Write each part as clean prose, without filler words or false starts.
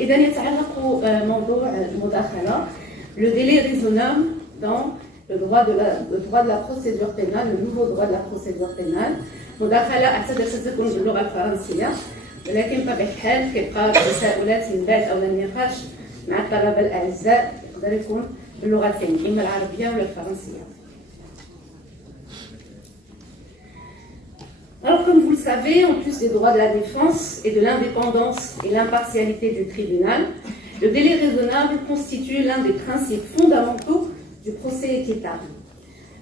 إذا يتعلق موضوع المداخلة le délai raisonnable dans le droit de la procédure pénale, le nouveau droit de la procédure pénale. مداخلة أعتقد ستكون باللغة الفرنسية، ولكن بطبيعة الحال كيبقى تساؤلات من بعد أو النقاش مع الطلبة الأعزاء يقدر يكون باللغتين إما العربية ولا الفرنسية. Alors, comme vous le savez, en plus des droits de la défense et de l'indépendance et l'impartialité du tribunal, le délai raisonnable constitue l'un des principes fondamentaux du procès équitable.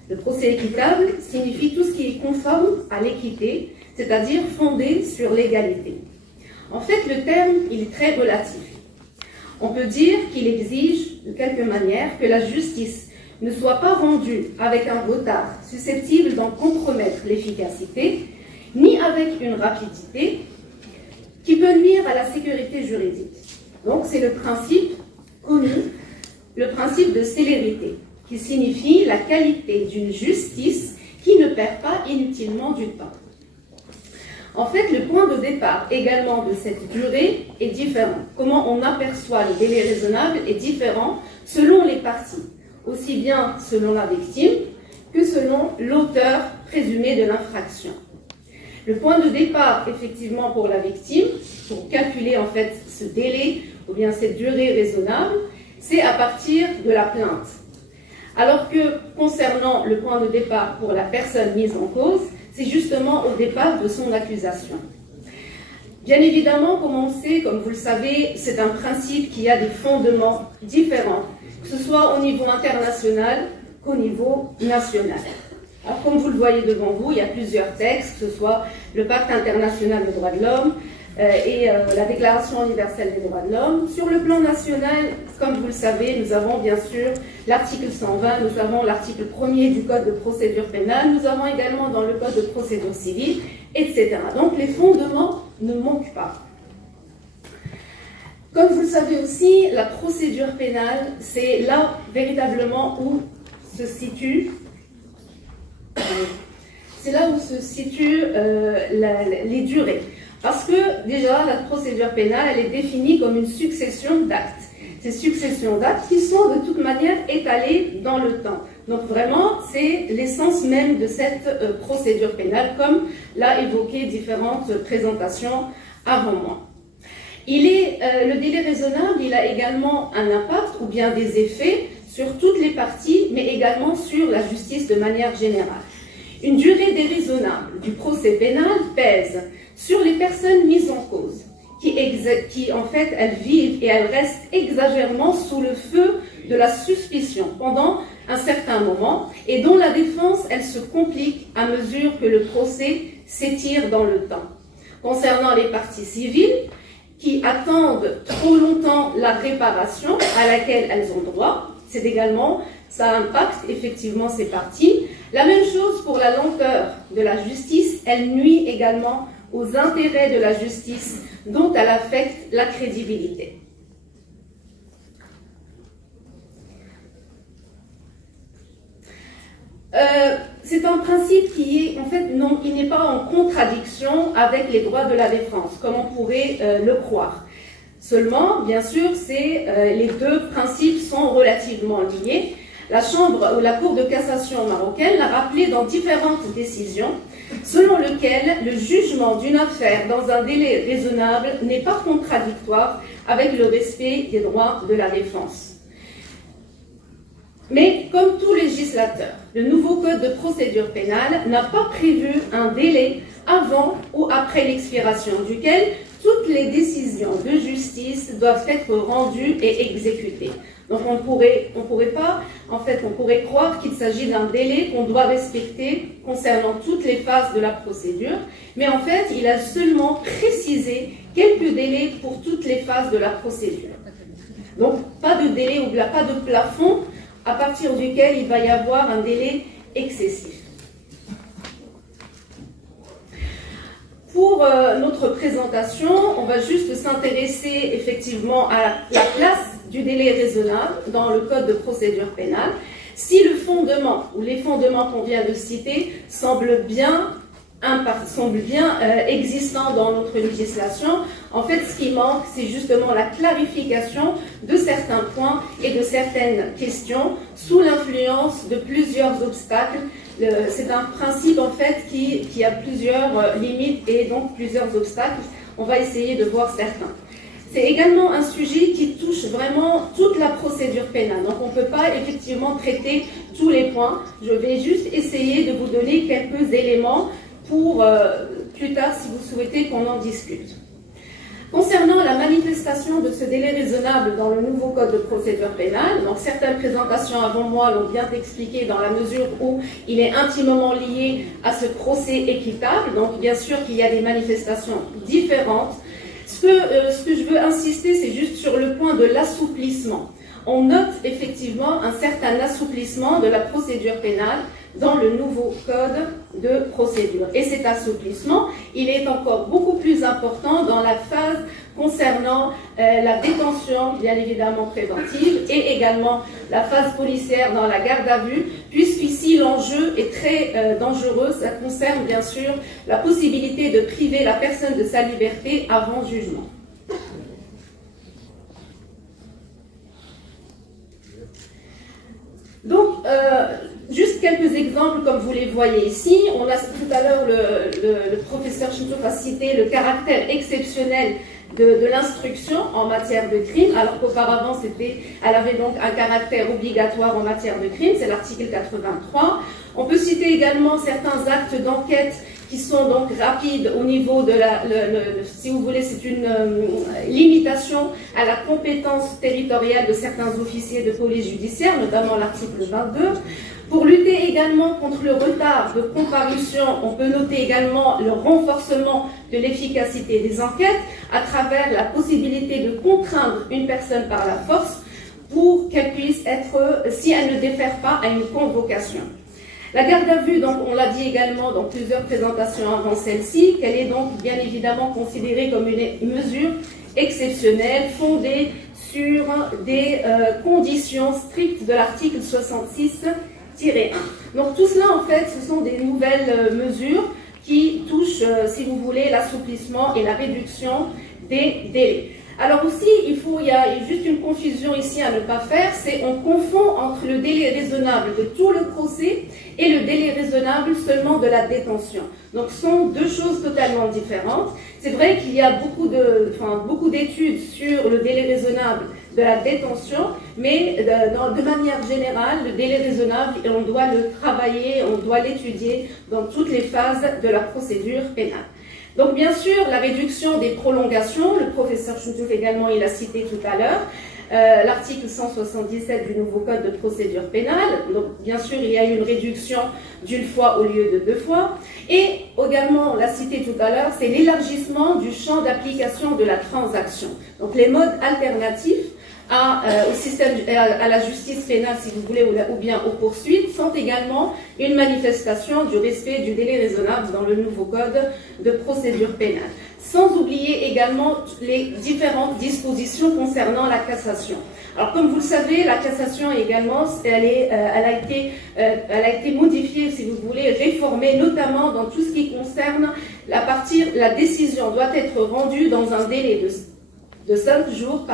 Le procès équitable signifie tout ce qui est conforme à l'équité, c'est-à-dire fondé sur l'égalité. En fait, le terme, il est très relatif. On peut dire qu'il exige, de quelque manière, que la justice ne soit pas rendue avec un retard susceptible d'en compromettre l'efficacité, ni avec une rapidité qui peut nuire à la sécurité juridique. Donc c'est le principe connu, le principe de célérité, qui signifie la qualité d'une justice qui ne perd pas inutilement du temps. En fait, le point de départ également de cette durée est différent. Comment on aperçoit le délai raisonnable est différent selon les parties, aussi bien selon la victime que selon l'auteur présumé de l'infraction. Le point de départ, effectivement, pour la victime, pour calculer en fait ce délai ou bien cette durée raisonnable, c'est à partir de la plainte. Alors que concernant le point de départ pour la personne mise en cause, c'est justement au départ de son accusation. Bien évidemment, comme on sait, comme vous le savez, c'est un principe qui a des fondements différents, que ce soit au niveau international qu'au niveau national. Alors, comme vous le voyez devant vous, il y a plusieurs textes, que ce soit le Pacte international des droits de l'homme et la Déclaration universelle des droits de l'homme. Sur le plan national, comme vous le savez, nous avons bien sûr l'article 120, nous avons l'article 1er du Code de procédure pénale, nous avons également dans le Code de procédure civile, etc. Donc les fondements ne manquent pas. Comme vous le savez aussi, la procédure pénale, c'est là véritablement où se situe les durées. Parce que déjà, la procédure pénale, elle est définie comme une succession d'actes. Ces successions d'actes qui sont de toute manière étalées dans le temps. Donc vraiment, c'est l'essence même de cette procédure pénale, comme l'a évoqué différentes présentations avant moi. Le délai raisonnable, il a également un impact ou bien des effets sur toutes les parties, mais également sur la justice de manière générale. Une durée déraisonnable du procès pénal pèse sur les personnes mises en cause, qui en fait, elles vivent et elles restent exagérément sous le feu de la suspicion pendant un certain moment et dont la défense, elle se complique à mesure que le procès s'étire dans le temps. Concernant les parties civiles, qui attendent trop longtemps la réparation à laquelle elles ont droit, c'est également, ça impacte effectivement ces parties. La même chose pour la lenteur de la justice, elle nuit également aux intérêts de la justice dont elle affecte la crédibilité. C'est un principe qui est, en fait, non, il n'est pas en contradiction avec les droits de la défense, comme on pourrait le croire. Seulement, bien sûr, les deux principes sont relativement liés. La Chambre ou la Cour de cassation marocaine l'a rappelé dans différentes décisions, selon lesquelles le jugement d'une affaire dans un délai raisonnable n'est pas contradictoire avec le respect des droits de la défense. Mais comme tout législateur, le nouveau Code de procédure pénale n'a pas prévu un délai avant ou après l'expiration duquel toutes les décisions de justice doivent être rendues et exécutées. Donc on pourrait pas, en fait, on pourrait croire qu'il s'agit d'un délai qu'on doit respecter concernant toutes les phases de la procédure, mais en fait, il a seulement précisé quelques délais pour toutes les phases de la procédure. Donc pas de délai ou pas de plafond à partir duquel il va y avoir un délai excessif. Pour notre présentation, on va juste s'intéresser effectivement à la place du délai raisonnable dans le Code de procédure pénale. Si le fondement ou les fondements qu'on vient de citer semblent bien semble bien existant dans notre législation. En fait, ce qui manque, c'est justement la clarification de certains points et de certaines questions sous l'influence de plusieurs obstacles. C'est un principe, en fait, qui a plusieurs limites et donc plusieurs obstacles. On va essayer de voir certains. C'est également un sujet qui touche vraiment toute la procédure pénale. Donc, on ne peut pas effectivement traiter tous les points. Je vais juste essayer de vous donner quelques éléments pour plus tard, si vous souhaitez qu'on en discute. Concernant la manifestation de ce délai raisonnable dans le nouveau code de procédure pénale, donc certaines présentations avant moi l'ont bien expliqué dans la mesure où il est intimement lié à ce procès équitable. Donc, bien sûr qu'il y a des manifestations différentes. Ce que je veux insister, c'est juste sur le point de l'assouplissement. On note effectivement un certain assouplissement de la procédure pénale dans le nouveau code de procédure. Et cet assouplissement, il est encore beaucoup plus important dans la phase concernant la détention, bien évidemment préventive, et également la phase policière dans la garde à vue, puisqu'ici l'enjeu est très dangereux. Ça concerne bien sûr la possibilité de priver la personne de sa liberté avant jugement. Donc, juste quelques exemples comme vous les voyez ici. On a tout à l'heure, le professeur Chintouf a cité le caractère exceptionnel de l'instruction en matière de crime, alors qu'auparavant, elle avait donc un caractère obligatoire en matière de crime, c'est l'article 83. On peut citer également certains actes d'enquête qui sont donc rapides au niveau de si vous voulez, c'est une limitation à la compétence territoriale de certains officiers de police judiciaire, notamment l'article 22. Pour lutter également contre le retard de comparution, on peut noter également le renforcement de l'efficacité des enquêtes à travers la possibilité de contraindre une personne par la force pour qu'elle puisse être, si elle ne défère pas à une convocation. La garde à vue, donc, on l'a dit également dans plusieurs présentations avant celle-ci, qu'elle est donc bien évidemment considérée comme une mesure exceptionnelle fondée sur des conditions strictes de l'article 66-1. Donc tout cela, en fait, ce sont des nouvelles mesures qui touchent, si vous voulez, l'assouplissement et la réduction des délais. Alors aussi, il y a juste une confusion ici à ne pas faire, c'est on confond entre le délai raisonnable de tout le procès et le délai raisonnable seulement de la détention. Donc ce sont deux choses totalement différentes. C'est vrai qu'il y a beaucoup d'études sur le délai raisonnable de la détention, mais de manière générale, le délai raisonnable, on doit le travailler, on doit l'étudier dans toutes les phases de la procédure pénale. Donc bien sûr, la réduction des prolongations, le professeur Chintouf également, il a cité tout à l'heure, l'article 177 du nouveau code de procédure pénale. Donc bien sûr, il y a une réduction d'une fois au lieu de 2 fois. Et également, on l'a cité tout à l'heure, c'est l'élargissement du champ d'application de la transaction. Donc les modes alternatifs au système, à la justice pénale, si vous voulez, ou bien aux poursuites, sont également une manifestation du respect du délai raisonnable dans le nouveau code de procédure pénale. Sans oublier également les différentes dispositions concernant la cassation. Alors, comme vous le savez, la cassation également, elle a été modifiée, si vous voulez, réformée, notamment dans tout ce qui concerne la décision doit être rendue dans un délai de 5 jours,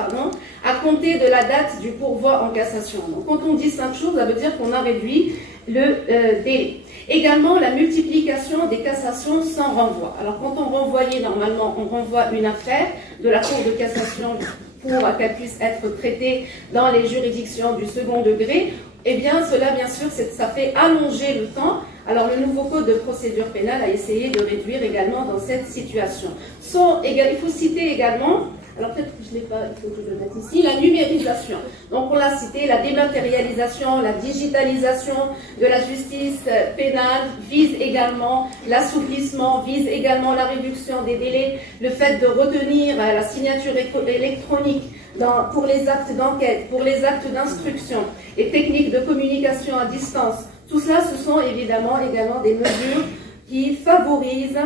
à compter de la date du pourvoi en cassation. Donc, quand on dit 5 jours, ça veut dire qu'on a réduit le délai. Également, la multiplication des cassations sans renvoi. Alors, quand on renvoyait, normalement, on renvoie une affaire de la Cour de cassation pour qu'elle puisse être traitée dans les juridictions du second degré. Eh bien, cela, bien sûr, ça fait allonger le temps. Alors, le nouveau code de procédure pénale a essayé de réduire également dans cette situation. Il faut citer également, alors peut-être que je ne l'ai pas, il faut que je le mette ici, la numérisation. Donc on l'a cité, la dématérialisation, la digitalisation de la justice pénale vise également l'assouplissement, vise également la réduction des délais, le fait de retenir la signature électronique pour les actes d'enquête, pour les actes d'instruction, les techniques de communication à distance. Tout cela, ce sont évidemment également des mesures qui favorisent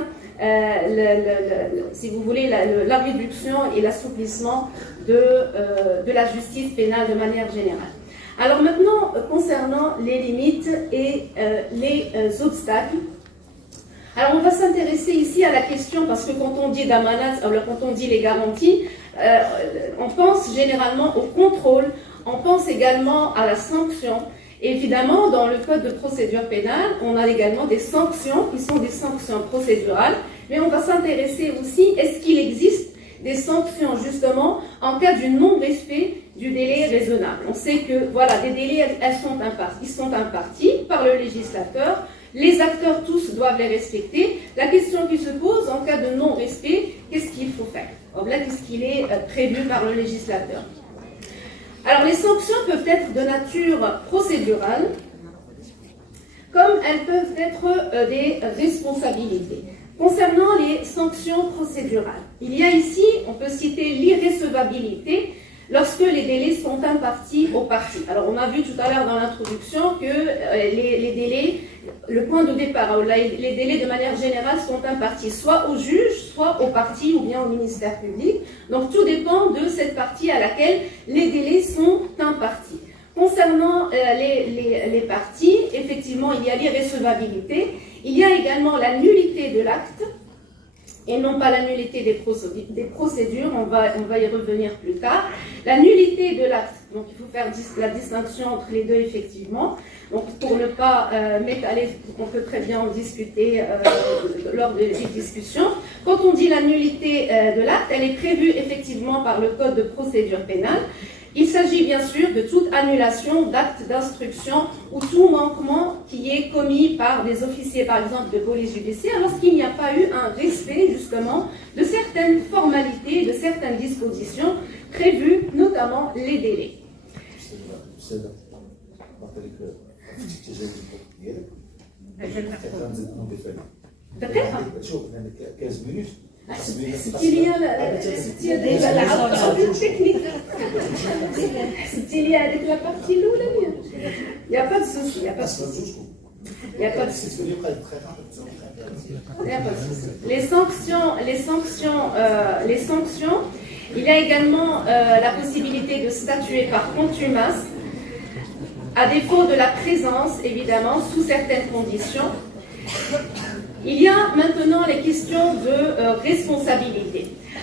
si vous voulez, la réduction et l'assouplissement de la justice pénale de manière générale. Alors maintenant, concernant les limites et les obstacles, Alors on va s'intéresser ici à la question, parce que quand on dit d'amanat, alors quand on dit les garanties, on pense généralement au contrôle, on pense également à la sanction. Et évidemment, dans le code de procédure pénale, on a également des sanctions qui sont des sanctions procédurales, mais on va s'intéresser aussi, est-ce qu'il existe des sanctions justement en cas du non-respect du délai raisonnable. On sait que voilà, des délais, ils sont impartis par le législateur, les acteurs tous doivent les respecter. La question qui se pose en cas de non-respect, qu'est-ce qu'il faut faire? Or là, qu'est-ce qu'il est prévu par le législateur? Alors les sanctions peuvent être de nature procédurale, comme elles peuvent être des responsabilités. Concernant les sanctions procédurales, il y a ici, on peut citer l'irrecevabilité lorsque les délais sont impartis aux parties. Alors on a vu tout à l'heure dans l'introduction que les délais, le point de départ, les délais de manière générale sont impartis soit au juge, soit aux parties ou bien au ministère public. Donc tout dépend de cette partie à laquelle les délais sont impartis. Concernant les parties, effectivement, il y a l'irrecevabilité, il y a également la nullité de l'acte, et non pas la nullité des procédures, on va y revenir plus tard. La nullité de l'acte, donc il faut faire la distinction entre les deux effectivement. Donc pour ne pas m'étaler, on peut très bien en discuter lors des discussions. Quand on dit la nullité de l'acte, elle est prévue effectivement par le Code de procédure pénale. Il s'agit bien sûr de toute annulation d'actes d'instruction ou tout manquement qui est commis par des officiers, par exemple, de police judiciaire, lorsqu'il n'y a pas eu un respect, justement, de certaines formalités, de certaines dispositions prévues, notamment les délais. ستي لي هذيك لا بارتي الاولى يا با دو سوسي يا با دو سوسي يا با دو سوسي les sanctions, il y a également la possibilité de statuer par contumace à défaut de la présence, évidemment, sous certaines conditions. Il y a maintenant les questions de responsabilité.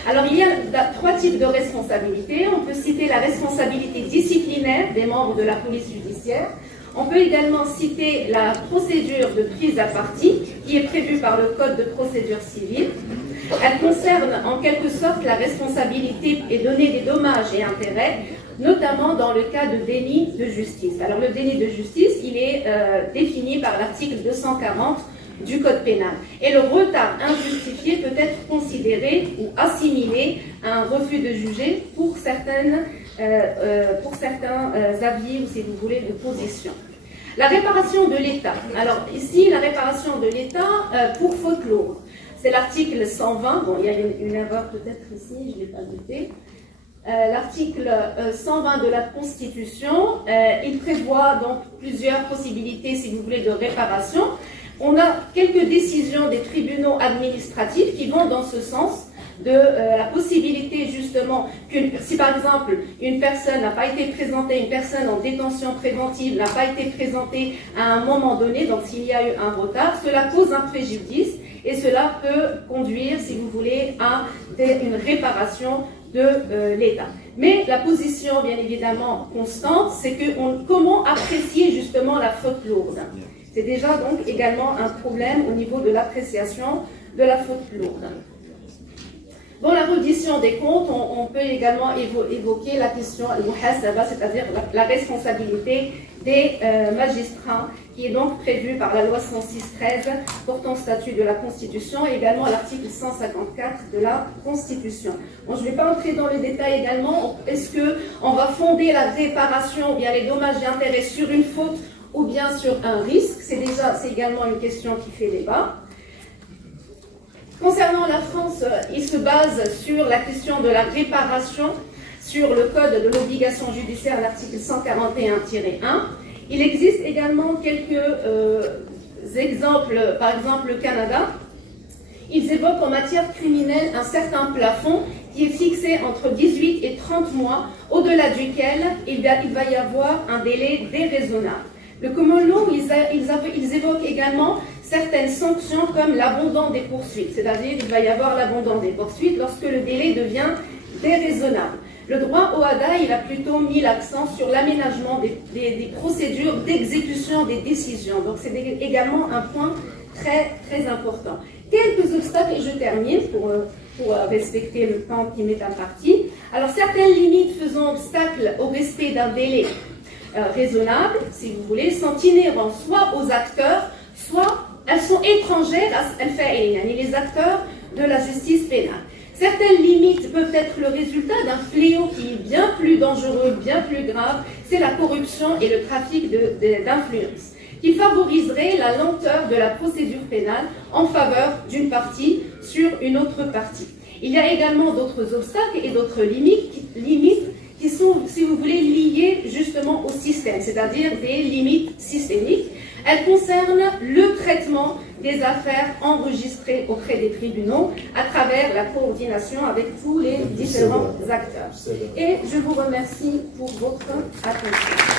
Alors, il y a trois types de responsabilité. On peut citer la responsabilité disciplinaire des membres de la police judiciaire. On peut également citer la procédure de prise à partie qui est prévue par le Code de procédure civile. Elle concerne en quelque sorte la responsabilité et donner des dommages et intérêts, notamment dans le cas de déni de justice. Alors, le déni de justice, il est défini par l'article 240 du Code pénal. Et le retard injustifié peut être considéré ou assimilé à un refus de juger pour certains avis ou, si vous voulez, de position. La réparation de l'État. Alors ici, la réparation de l'État pour faute lourde. C'est l'article 120. Bon, il y a une erreur peut-être ici, je ne l'ai pas noté. L'article 120 de la Constitution, il prévoit donc plusieurs possibilités, si vous voulez, de réparation. On a quelques décisions des tribunaux administratifs qui vont dans ce sens de la possibilité justement que si par exemple une personne n'a pas été présentée, une personne en détention préventive n'a pas été présentée à un moment donné, donc s'il y a eu un retard, cela cause un préjudice et cela peut conduire, si vous voulez, à une réparation de l'État. Mais la position, bien évidemment, constante, c'est que comment apprécier justement la faute lourde. C'est déjà donc également un problème au niveau de l'appréciation de la faute lourde. Dans la reddition des comptes, on peut également évoquer la question al-muhasaba, c'est-à-dire la responsabilité des magistrats, qui est donc prévue par la loi 106-13 portant statut de la Constitution et également l'article 154 de la Constitution. Bon, je ne vais pas entrer dans les détails également. Est-ce qu'on va fonder la réparation ou bien les dommages et intérêts sur une faute ou bien sur un risque? C'est également une question qui fait débat. Concernant la France, il se base sur la question de la réparation sur le Code de l'obligation judiciaire, l'article 141-1. Il existe également quelques exemples, par exemple le Canada. Ils évoquent en matière criminelle un certain plafond qui est fixé entre 18 et 30 mois, au-delà duquel il va y avoir un délai déraisonnable. Le common law, ils évoquent également certaines sanctions comme l'abandon des poursuites, c'est-à-dire qu'il va y avoir l'abandon des poursuites lorsque le délai devient déraisonnable. Le droit OHADA, il a plutôt mis l'accent sur l'aménagement des procédures d'exécution des décisions. Donc c'est également un point très, très important. Quelques obstacles, et je termine pour respecter le temps qui m'est imparti. Alors certaines limites faisant obstacle au respect d'un délai raisonnable, si vous voulez, sont inhérentes soit aux acteurs, soit elles sont étrangères à les acteurs de la justice pénale. Certaines limites peuvent être le résultat d'un fléau qui est bien plus dangereux, bien plus grave, c'est la corruption et le trafic d'influence, qui favoriserait la lenteur de la procédure pénale en faveur d'une partie sur une autre partie. Il y a également d'autres obstacles et d'autres limites qui sont, si vous voulez, liées justement au système, c'est-à-dire des limites systémiques. Elles concernent le traitement des affaires enregistrées auprès des tribunaux à travers la coordination avec tous les différents acteurs. Et je vous remercie pour votre attention.